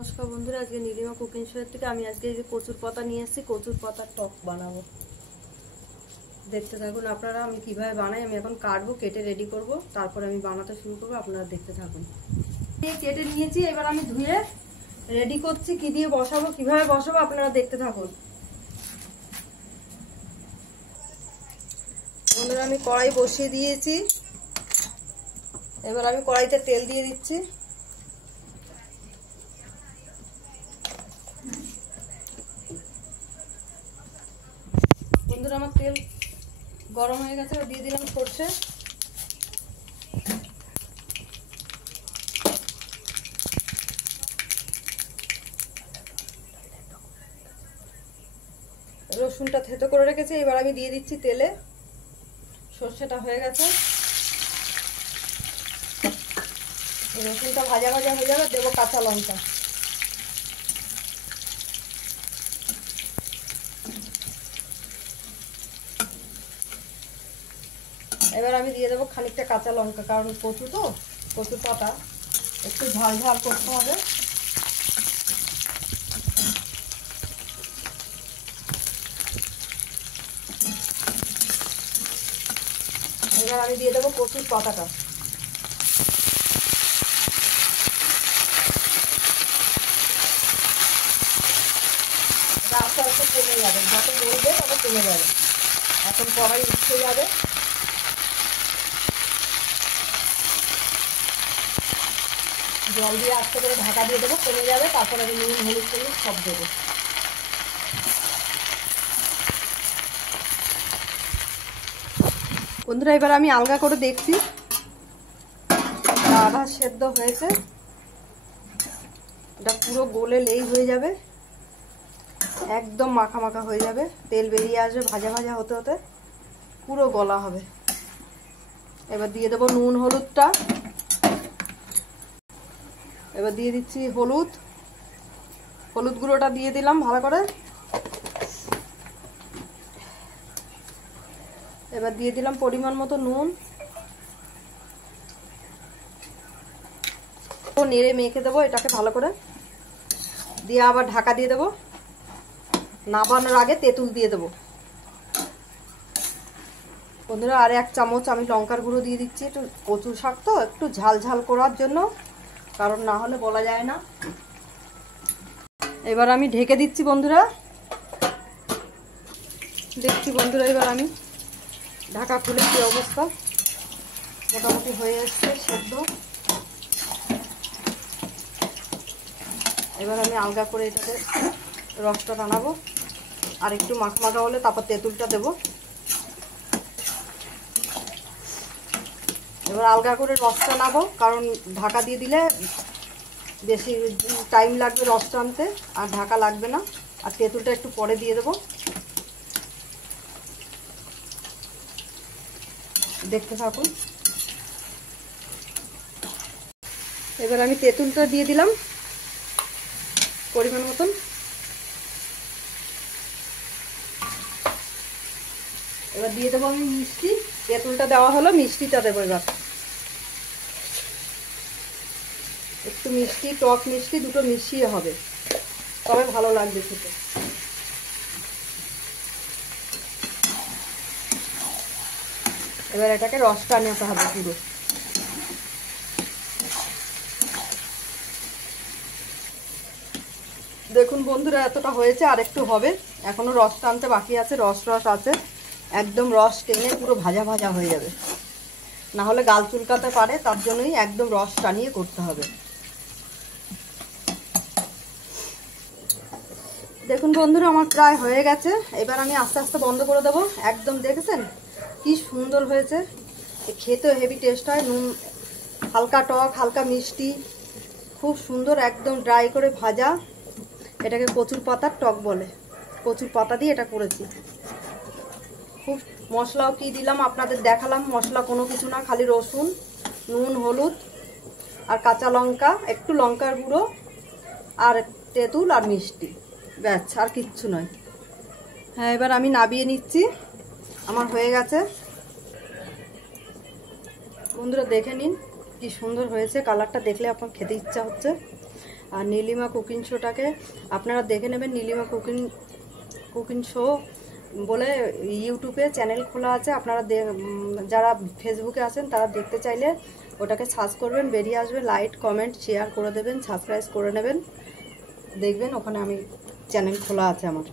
নমস্কার বন্ধুরা, আজকে নীলিমা কুকিং শো থেকে আমি আজকে এই যে কচুর পাতা নিয়ে এসেছি। কচুর পাতার টক বানাবো, দেখতে থাকুন আপনারা আমি কিভাবে বানাই। আমি এখন কাটবো, কেটে রেডি করব, তারপর আমি বানাতে শুরু করবো। আপনারা দেখতে থাকুন। কেটে নিয়েছি, এবার আমি ধুয়ে রেডি করছি। কি দিয়ে বসাবো, কিভাবে বসাবো আপনারা দেখতে থাকুন। বন্ধুরা, আমি কড়াই বসিয়ে দিয়েছি। এবার আমি কড়াইতে তেল দিয়ে দিচ্ছি। বন্ধুরা, আমার তেল গরম হয়ে গেছে, দিয়ে দিলাম সরষে। রসুনটা থেতো করে রেখেছি, এবার আমি দিয়ে দিচ্ছি তেলে। সরষেটা হয়ে গেছে, রসুনটা ভাজা ভাজা হয়ে যাবে, দেবো কাঁচা লঙ্কা। এবার আমি দিয়ে দেবো খানিকটা কাঁচা লঙ্কা, কারণ কচু তো, কচুর পাতা একটু ঝাল ঝাল করতে হবে। এবার আমি দিয়ে দেবো কচুর পাতাটা। আস্তে আস্তে কমে যাবে, যত গলবে তত কমে যাবে। এখন কড়াই উঠে যাবে। জল দিয়ে আস্তে করে ঢাকা দিয়ে দেবো, কমে যাবে। তারপরে আমি নুন হলুদ টলুদ সব দেবো। বন্ধুরা, এবার আমি আলগা করে দেখছি, আধা সেদ্ধ হয়েছে। এটা পুরো গলে লেই হয়ে যাবে, একদম মাখা মাখা হয়ে যাবে। তেল বেরিয়ে আসবে, ভাজা ভাজা হতে হতে পুরো গলা হবে। এবার দিয়ে দেবো নুন হলুদটা। এবার দিয়ে দিচ্ছি হলুদ গুঁড়োটা দিয়ে দিলাম ভালো করে। এবার দিয়ে দিলাম পরিমাণ মতো নুন। নেড়ে মেখে দেবো এটাকে ভালো করে, দিয়ে আবার ঢাকা দিয়ে দেবো। নামানোর আগে তেঁতুল দিয়ে দেবো। বন্ধুরা, আর 1 চামচ আমি লঙ্কার গুঁড়ো দিয়ে দিচ্ছি। একটু কচু শাক তো, একটু ঝাল ঝাল করার জন্য, কারণ না হলে বলা যায় না। এবার আমি ঢেকে দিচ্ছি বন্ধুরা। দেখছি বন্ধুরা, এবার আমি ঢাকা খুলে কি অবস্থা, মোটামুটি হয়ে এসছে সেদ্ধ। এবার আমি আলগা করে এটাকে রসটা টানাবো, আর একটু মাখা হলে তারপর তেঁতুলটা দেবো। এবার আলগা করে রসটা টানাবো, কারণ ঢাকা দিয়ে দিলে বেশি টাইম লাগবে রস টানতে, আর ঢাকা লাগবে না। আর তেঁতুলটা একটু পরে দিয়ে দেবো, দেখতে থাকুন। এবার আমি তেঁতুলটা দিয়ে দিলাম পরিমাণ মতন। এবার দিয়ে দেবো আমি মিষ্টি। তেঁতুলটা দেওয়া হলো, মিষ্টিটা দেবো। এবার একটু মিষ্টি, টক মিষ্টি দুটো মিশিয়ে হবে, তবে ভালো লাগবে খেতে। এবার এটাকে রসটা নিতে হবে পুরো। দেখুন বন্ধুরা, এতটা হয়েছে, আর একটু হবে। এখনো রস টানতে বাকি আছে, রস আছে। একদম রস টেনে পুরো ভাজা ভাজা হয়ে যাবে, না হলে গাল চুলকাতে পারে। তার জন্যই একদম রস টানিয়ে করতে হবে। দেখুন বন্ধুরা, আমার প্রায় হয়ে গেছে। এবার আমি আস্তে আস্তে বন্ধ করে দেবো। একদম দেখেছেন কি সুন্দর হয়েছে, খেতেও হেভি টেস্ট হয়। নুন হালকা টক, হালকা মিষ্টি, খুব সুন্দর, একদম ড্রাই করে ভাজা। এটাকে কচুর পাতার টক বলে। কচুর পাতা দিয়ে এটা করেছি। খুব মশলাও কি দিলাম আপনাদের দেখালাম। মশলা কোনো কিছু না, খালি রসুন, নুন, হলুদ আর কাঁচা লঙ্কা, একটু লঙ্কার গুঁড়ো, আর তেঁতুল আর মিষ্টি, ব্যাস, আর কিচ্ছু নয়। হ্যাঁ, এবার আমি নামিয়ে নিচ্ছি। আমার হয়ে গেছে। বন্ধুরা দেখে নিন কি সুন্দর হয়েছে, কালারটা দেখলে আপনার খেতে ইচ্ছা হচ্ছে। আর নীলিমা কুকিং শোটাকে আপনারা দেখে নেবেন। নীলিমা কুকিং শো বলে ইউটিউবে চ্যানেল খোলা আছে, আপনারা যারা ফেসবুকে আছেন তারা দেখতে চাইলে ওটাকে সার্চ করবেন, বেরিয়ে আসবে। লাইক কমেন্ট শেয়ার করে দেবেন, সাবস্ক্রাইব করে নেবেন, দেখবেন ওখানে আমি চ্যানেল খোলা আছে আমার।